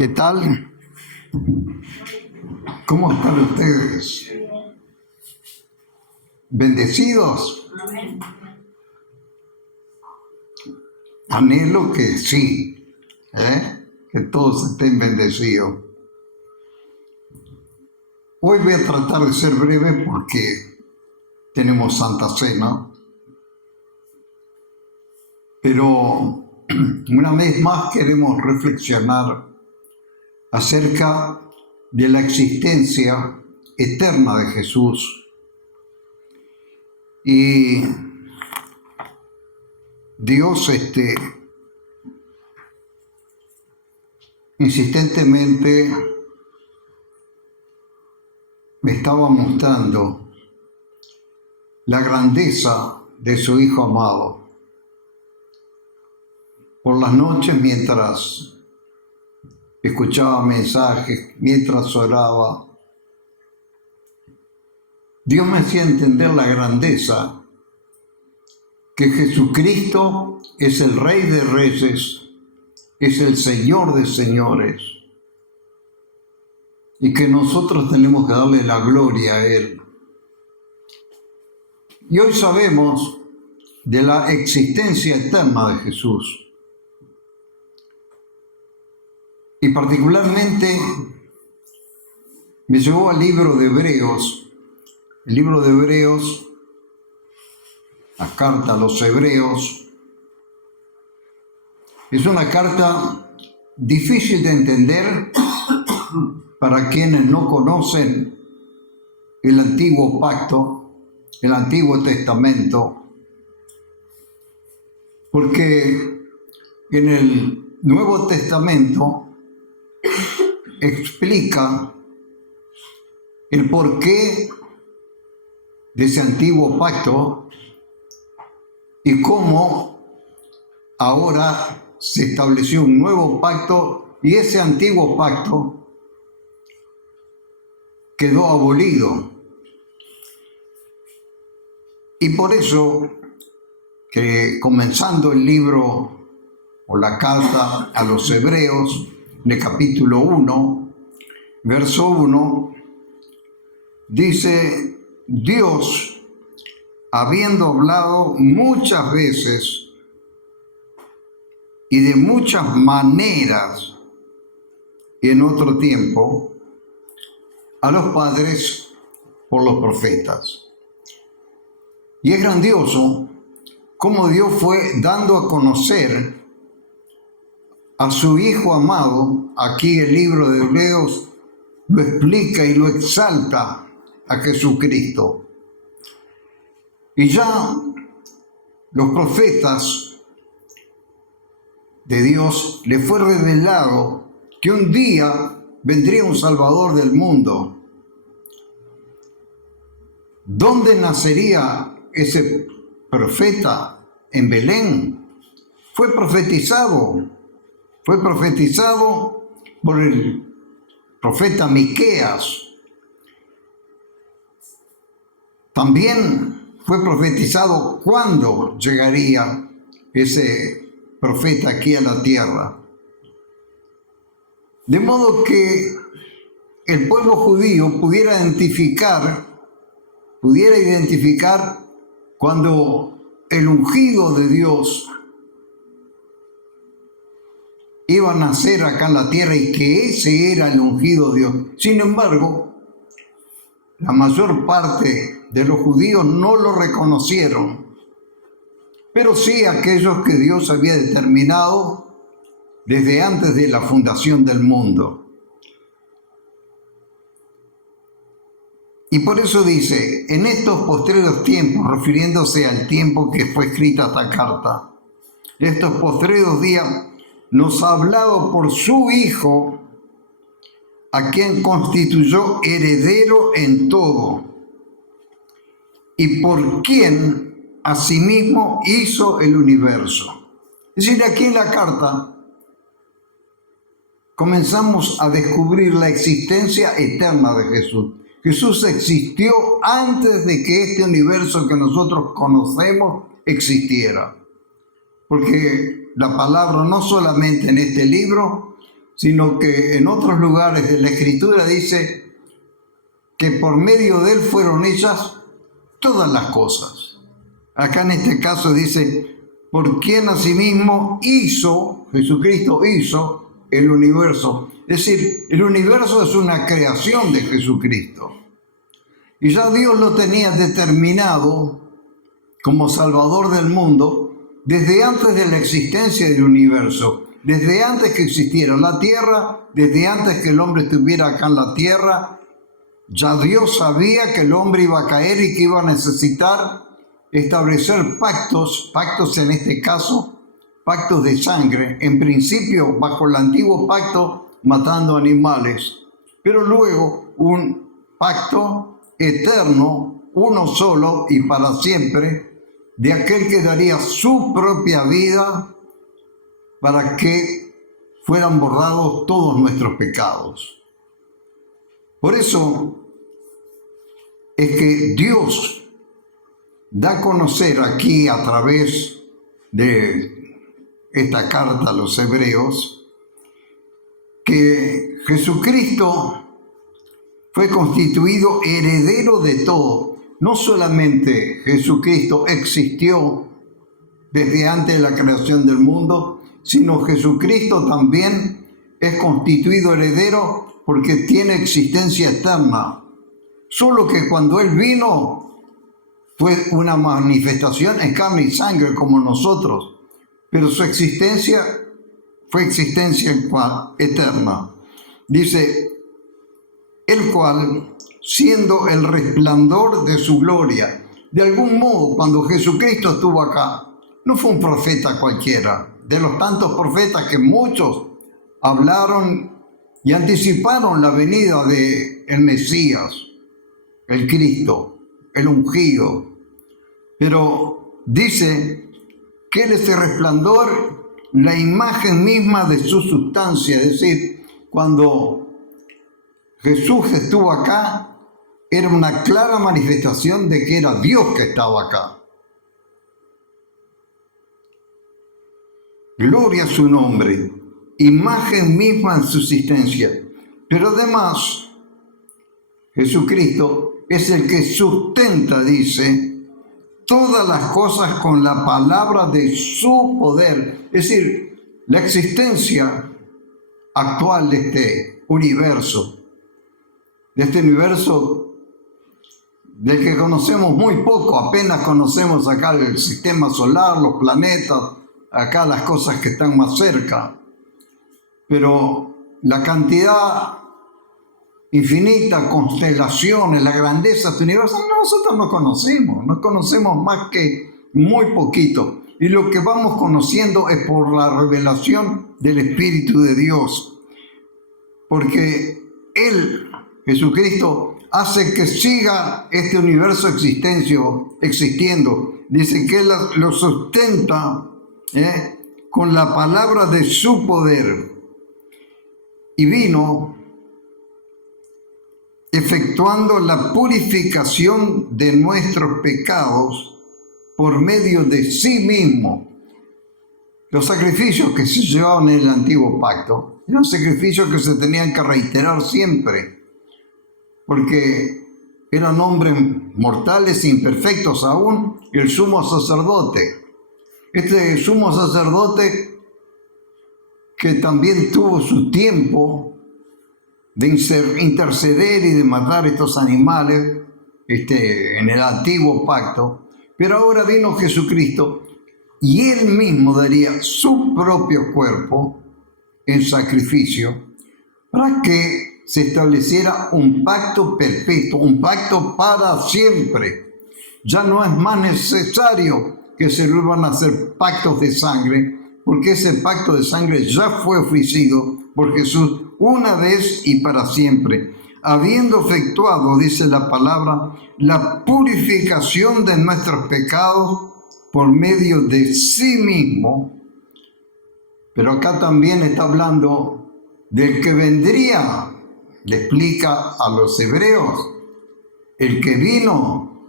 ¿Qué tal? ¿Cómo están ustedes? ¿Bendecidos? Anhelo que sí, que todos estén bendecidos. Hoy voy a tratar de ser breve porque tenemos Santa Cena, pero una vez más queremos reflexionar acerca de la existencia eterna de Jesús. Y Dios insistentemente me estaba mostrando la grandeza de su Hijo amado. Por las noches, mientras escuchaba mensajes, mientras oraba, Dios me hacía entender la grandeza que Jesucristo es el Rey de Reyes, es el Señor de Señores, y que nosotros tenemos que darle la gloria a Él. Y hoy sabemos de la existencia eterna de Jesús. Y particularmente me llevó al libro de Hebreos. El libro de Hebreos, la carta a los Hebreos, es una carta difícil de entender para quienes no conocen el Antiguo Pacto, el Antiguo Testamento, porque en el Nuevo Testamento explica el porqué de ese antiguo pacto y cómo ahora se estableció un nuevo pacto y ese antiguo pacto quedó abolido. Y por eso que comenzando el libro o la carta a los Hebreos, en el capítulo 1, verso 1, dice: Dios, habiendo hablado muchas veces y de muchas maneras en otro tiempo, a los padres por los profetas. Y es grandioso cómo Dios fue dando a conocer a su Hijo amado. Aquí el libro de Hebreos lo explica y lo exalta a Jesucristo. Y ya los profetas de Dios le fue revelado que un día vendría un Salvador del mundo. ¿Dónde nacería ese profeta? En Belén. Fue profetizado por el profeta Miqueas. También fue profetizado cuándo llegaría ese profeta aquí a la tierra. De modo que el pueblo judío pudiera identificar cuando el ungido de Dios iba a nacer acá en la tierra y que ese era el ungido de Dios. Sin embargo, la mayor parte de los judíos no lo reconocieron, pero sí aquellos que Dios había determinado desde antes de la fundación del mundo. Y por eso dice: en estos postreros tiempos, refiriéndose al tiempo que fue escrita esta carta, estos postreros días nos ha hablado por su Hijo, a quien constituyó heredero en todo, y por quien asimismo hizo el universo. Es decir, aquí en la carta comenzamos a descubrir la existencia eterna de Jesús. Jesús existió antes de que este universo que nosotros conocemos existiera. Porque la palabra no solamente en este libro, sino que en otros lugares de la Escritura dice que por medio de Él fueron hechas todas las cosas. Acá en este caso dice, por quien asimismo hizo, Jesucristo hizo el universo. Es decir, el universo es una creación de Jesucristo. Y ya Dios lo tenía determinado como Salvador del mundo desde antes de la existencia del universo, desde antes que existiera la tierra, desde antes que el hombre estuviera acá en la tierra. Ya Dios sabía que el hombre iba a caer y que iba a necesitar establecer pactos en este caso, pactos de sangre, en principio bajo el antiguo pacto matando animales, pero luego un pacto eterno, uno solo y para siempre, de aquel que daría su propia vida para que fueran borrados todos nuestros pecados. Por eso es que Dios da a conocer aquí a través de esta carta a los hebreos que Jesucristo fue constituido heredero de todo. No solamente Jesucristo existió desde antes de la creación del mundo, sino Jesucristo también es constituido heredero porque tiene existencia eterna. Solo que cuando Él vino fue una manifestación en carne y sangre como nosotros, pero su existencia fue existencia eterna. Dice, el cual, siendo el resplandor de su gloria, de algún modo cuando Jesucristo estuvo acá, no fue un profeta cualquiera, de los tantos profetas que muchos hablaron y anticiparon la venida del Mesías, el Cristo, el ungido. Pero dice que Él es el resplandor, la imagen misma de su sustancia. Es decir, cuando Jesús estuvo acá, era una clara manifestación de que era Dios que estaba acá. Gloria a su nombre, imagen misma en su existencia. Pero además, Jesucristo es el que sustenta, dice, todas las cosas con la palabra de su poder. Es decir, la existencia actual de este universo del que conocemos muy poco, apenas conocemos acá el sistema solar, los planetas, acá las cosas que están más cerca, pero la cantidad infinita, constelaciones, la grandeza de este universo, nosotros no conocemos más que muy poquito, y lo que vamos conociendo es por la revelación del Espíritu de Dios, porque Él, Jesucristo, hace que siga este universo existiendo. Dice que Él lo sustenta con la palabra de su poder. Y vino efectuando la purificación de nuestros pecados por medio de sí mismo. Los sacrificios que se llevaban en el antiguo pacto eran sacrificios que se tenían que reiterar siempre, porque eran hombres mortales, imperfectos aún, el sumo sacerdote. Este sumo sacerdote que también tuvo su tiempo de interceder y de matar estos animales en el antiguo pacto, pero ahora vino Jesucristo y Él mismo daría su propio cuerpo en sacrificio para que se estableciera un pacto perpetuo, un pacto para siempre. Ya no es más necesario que se vuelvan a hacer pactos de sangre, porque ese pacto de sangre ya fue ofrecido por Jesús una vez y para siempre, habiendo efectuado, dice la palabra, la purificación de nuestros pecados por medio de sí mismo. Pero acá también está hablando del que vendría. Le explica a los hebreos, el que vino,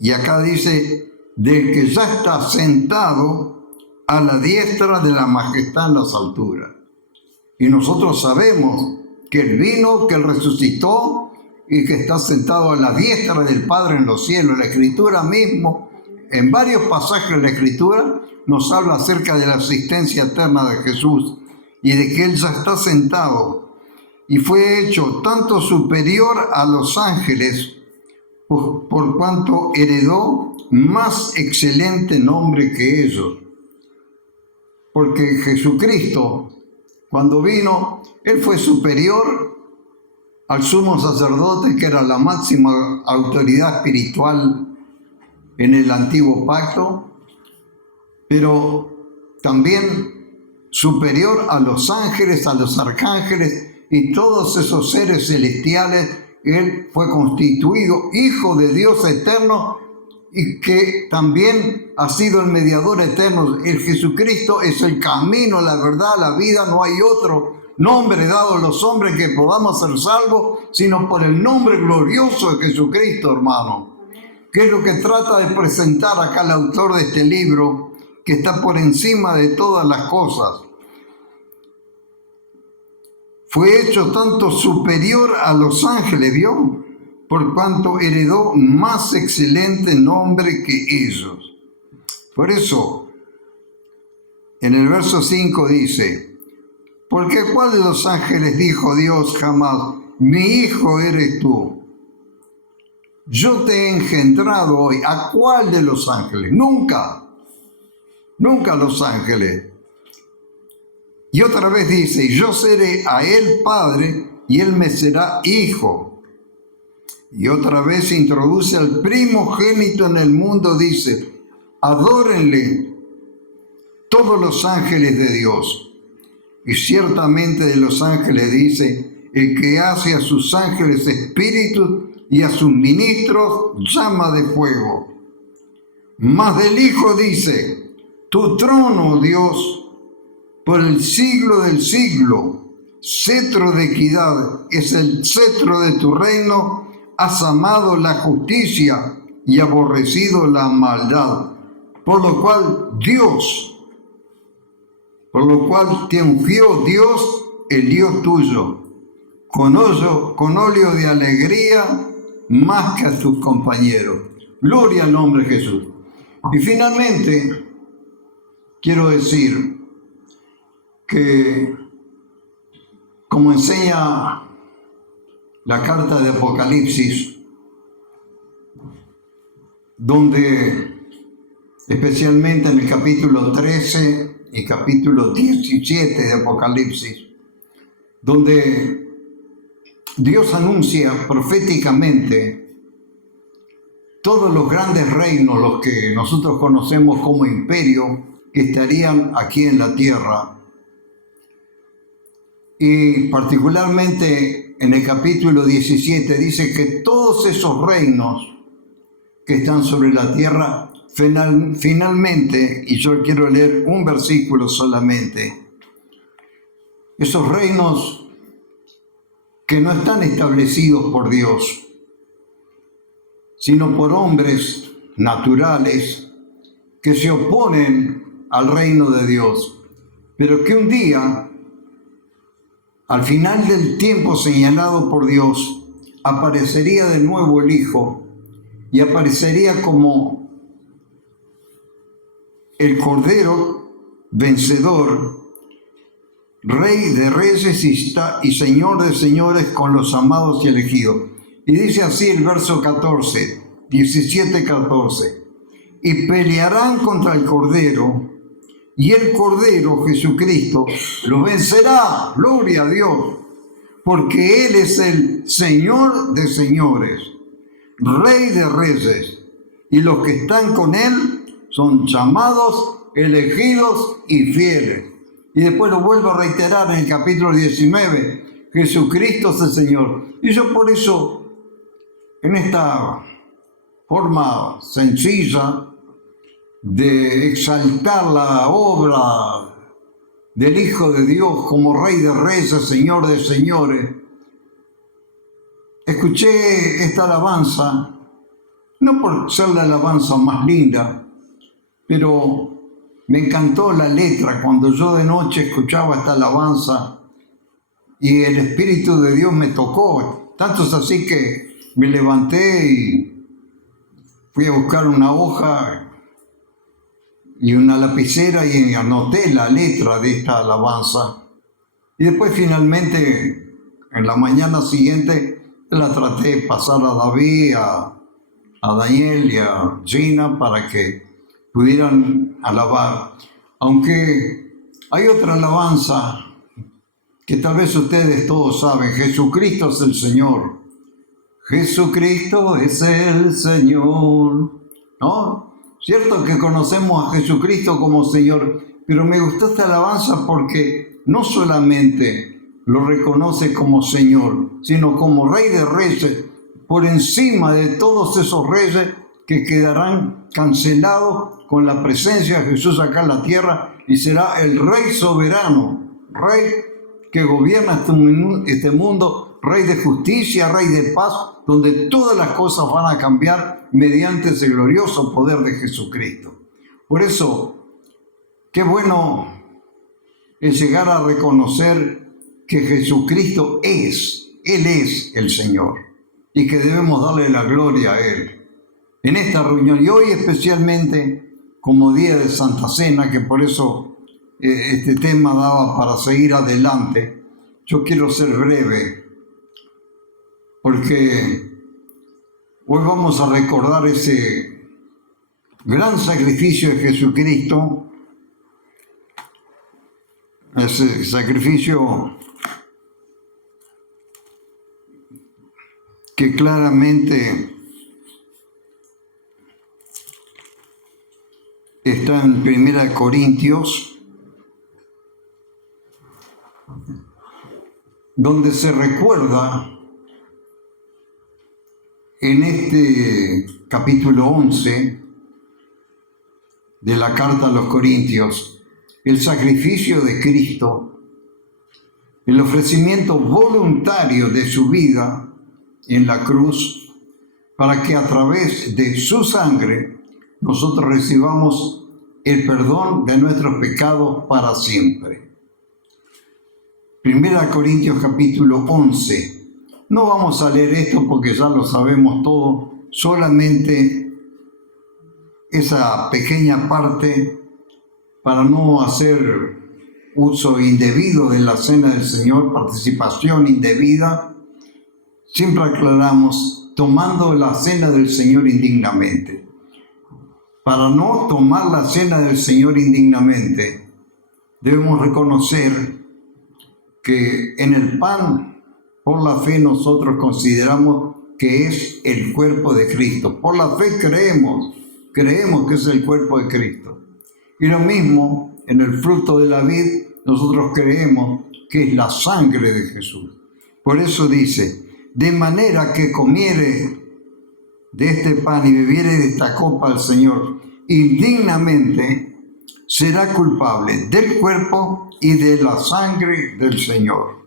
y acá dice, del que ya está sentado a la diestra de la majestad en las alturas. Y nosotros sabemos que Él vino, que Él resucitó y que está sentado a la diestra del Padre en los cielos. La Escritura mismo, en varios pasajes de la Escritura, nos habla acerca de la existencia eterna de Jesús y de que Él ya está sentado y fue hecho tanto superior a los ángeles por cuanto heredó más excelente nombre que ellos. Porque Jesucristo, cuando vino, Él fue superior al sumo sacerdote, que era la máxima autoridad espiritual en el antiguo pacto, pero también superior a los ángeles, a los arcángeles y todos esos seres celestiales. Él fue constituido Hijo de Dios eterno y que también ha sido el mediador eterno. El Jesucristo es el camino, la verdad, la vida. No hay otro nombre dado a los hombres que podamos ser salvos, sino por el nombre glorioso de Jesucristo, hermano. ¿Qué es lo que trata de presentar acá el autor de este libro, que está por encima de todas las cosas? Fue hecho tanto superior a los ángeles, ¿vio? Por cuanto heredó más excelente nombre que ellos. Por eso, en el verso 5 dice: porque ¿a cuál de los ángeles dijo Dios jamás, mi hijo eres tú? Yo te he engendrado hoy. ¿A cuál de los ángeles? Nunca. Nunca los ángeles. Y otra vez dice: yo seré a él padre y él me será hijo. Y otra vez introduce al primogénito en el mundo, dice: adórenle todos los ángeles de Dios. Y ciertamente de los ángeles dice: el que hace a sus ángeles espíritus y a sus ministros llama de fuego. Mas del Hijo dice: tu trono, Dios, por el siglo del siglo, cetro de equidad es el cetro de tu reino, has amado la justicia y aborrecido la maldad, por lo cual te ungió Dios, el Dios tuyo, con óleo de alegría más que a tus compañeros. Gloria al nombre de Jesús. Y finalmente, quiero decir que, como enseña la carta de Apocalipsis, donde especialmente en el capítulo 13 y capítulo 17 de Apocalipsis, donde Dios anuncia proféticamente todos los grandes reinos, los que nosotros conocemos como imperio, que estarían aquí en la tierra. Y particularmente en el capítulo 17 dice que todos esos reinos que están sobre la tierra, finalmente, y yo quiero leer un versículo solamente, esos reinos que no están establecidos por Dios, sino por hombres naturales que se oponen al reino de Dios, pero que un día, al final del tiempo señalado por Dios, aparecería de nuevo el Hijo y aparecería como el Cordero vencedor, Rey de reyes y Señor de señores, con los amados y elegidos. Y dice así el verso 14, 17-14. Y pelearán contra el Cordero, y el Cordero, Jesucristo, lo vencerá. Gloria a Dios, porque Él es el Señor de señores, Rey de reyes, y los que están con Él son llamados, elegidos y fieles. Y después lo vuelvo a reiterar en el capítulo 19, Jesucristo es el Señor. Y yo por eso, en esta forma sencilla de exaltar la obra del Hijo de Dios como Rey de reyes, Señor de señores, escuché esta alabanza, no por ser la alabanza más linda, pero me encantó la letra. Cuando yo de noche escuchaba esta alabanza, y el Espíritu de Dios me tocó. Tanto es así que me levanté y fui a buscar una hoja y una lapicera y anoté la letra de esta alabanza. Y después finalmente, en la mañana siguiente, la traté de pasar a David, a Daniel y a Gina para que pudieran alabar. Aunque hay otra alabanza que tal vez ustedes todos saben: Jesucristo es el Señor. Jesucristo es el Señor. ¿No? Cierto que conocemos a Jesucristo como Señor, pero me gustó esta alabanza porque no solamente lo reconoce como Señor, sino como Rey de Reyes, por encima de todos esos reyes que quedarán cancelados con la presencia de Jesús acá en la tierra, y será el Rey soberano, Rey que gobierna este mundo, Rey de justicia, Rey de paz, donde todas las cosas van a cambiar mediante ese glorioso poder de Jesucristo. Por eso, qué bueno es llegar a reconocer que Jesucristo Él es el Señor, y que debemos darle la gloria a Él en esta reunión. Y hoy especialmente como día de Santa Cena, que por eso este tema daba para seguir adelante, yo quiero ser breve, porque hoy vamos a recordar ese gran sacrificio de Jesucristo, ese sacrificio que claramente está en 1 Corintios, donde se recuerda en este capítulo 11 de la carta a los Corintios el sacrificio de Cristo, el ofrecimiento voluntario de su vida en la cruz, para que a través de su sangre nosotros recibamos el perdón de nuestros pecados para siempre. 1 Corintios capítulo 11. No vamos a leer esto porque ya lo sabemos todo, solamente esa pequeña parte para no hacer uso indebido de la cena del Señor, participación indebida. Siempre aclaramos, tomando la cena del Señor indignamente. Para no tomar la cena del Señor indignamente, debemos reconocer que en el pan, por la fe, nosotros consideramos que es el cuerpo de Cristo. Por la fe creemos que es el cuerpo de Cristo. Y lo mismo, en el fruto de la vid, nosotros creemos que es la sangre de Jesús. Por eso dice: de manera que comiere de este pan y bebiere de esta copa al Señor indignamente, será culpable del cuerpo y de la sangre del Señor.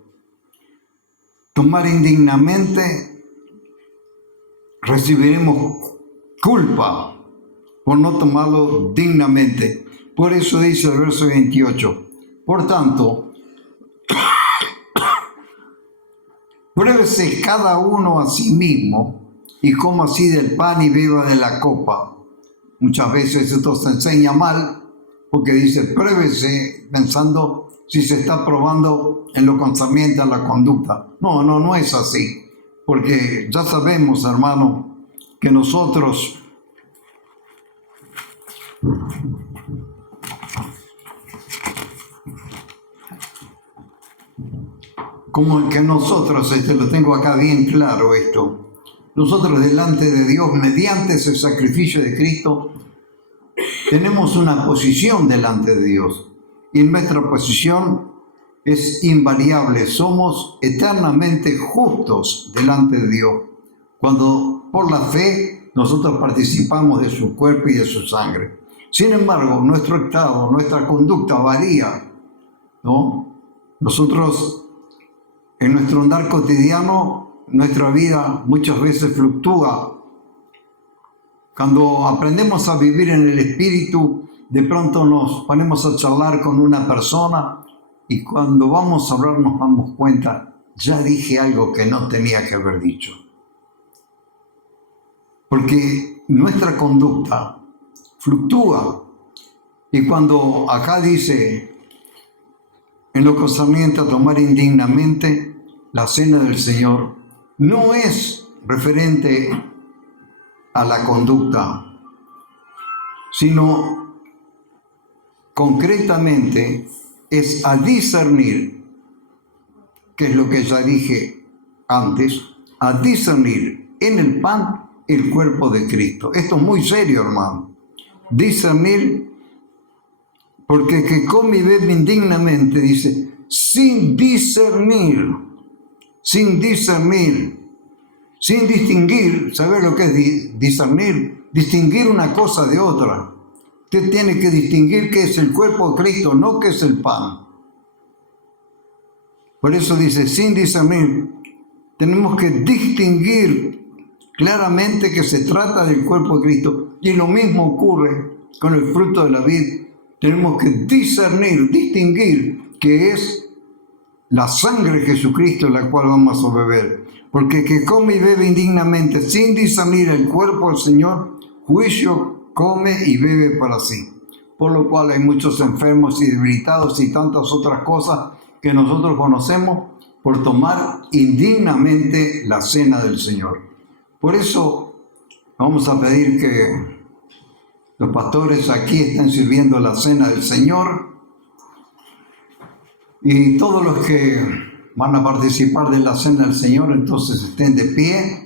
Tomar indignamente, recibiremos culpa por no tomarlo dignamente. Por eso dice el verso 28, por tanto, pruébese cada uno a sí mismo y coma así del pan y beba de la copa. Muchas veces esto se enseña mal, porque dice pruébese pensando si se está probando en lo concerniente a la conducta. No es así, porque ya sabemos, hermano, que nosotros lo tengo acá bien claro esto, nosotros delante de Dios, mediante ese sacrificio de Cristo, tenemos una posición delante de Dios, y nuestra posición es invariable. Somos eternamente justos delante de Dios cuando por la fe nosotros participamos de su cuerpo y de su sangre. Sin embargo, nuestro estado, nuestra conducta varía, ¿no? Nosotros, en nuestro andar cotidiano, nuestra vida muchas veces fluctúa. Cuando aprendemos a vivir en el Espíritu, de pronto nos ponemos a charlar con una persona y cuando vamos a hablar nos damos cuenta, ya dije algo que no tenía que haber dicho. Porque nuestra conducta fluctúa. Y cuando acá dice, en lo concerniente a tomar indignamente la cena del Señor, no es referente a la conducta, sino concretamente es a discernir, que es lo que ya dije antes, a discernir en el pan el cuerpo de Cristo. Esto es muy serio, hermano. Discernir, porque el que come y bebe indignamente, dice, sin discernir, sin distinguir, ¿saber lo que es discernir? Distinguir una cosa de otra. Usted tiene que distinguir qué es el cuerpo de Cristo, no qué es el pan. Por eso dice, sin discernir, tenemos que distinguir claramente que se trata del cuerpo de Cristo. Y lo mismo ocurre con el fruto de la vid. Tenemos que discernir, distinguir que es la sangre de Jesucristo la cual vamos a beber. Porque el que come y bebe indignamente sin discernir el cuerpo del Señor, juicio come y bebe para sí. Por lo cual hay muchos enfermos y debilitados y tantas otras cosas que nosotros conocemos por tomar indignamente la cena del Señor. Por eso vamos a pedir que los pastores aquí estén sirviendo la cena del Señor y todos los que van a participar de la cena del Señor entonces estén de pie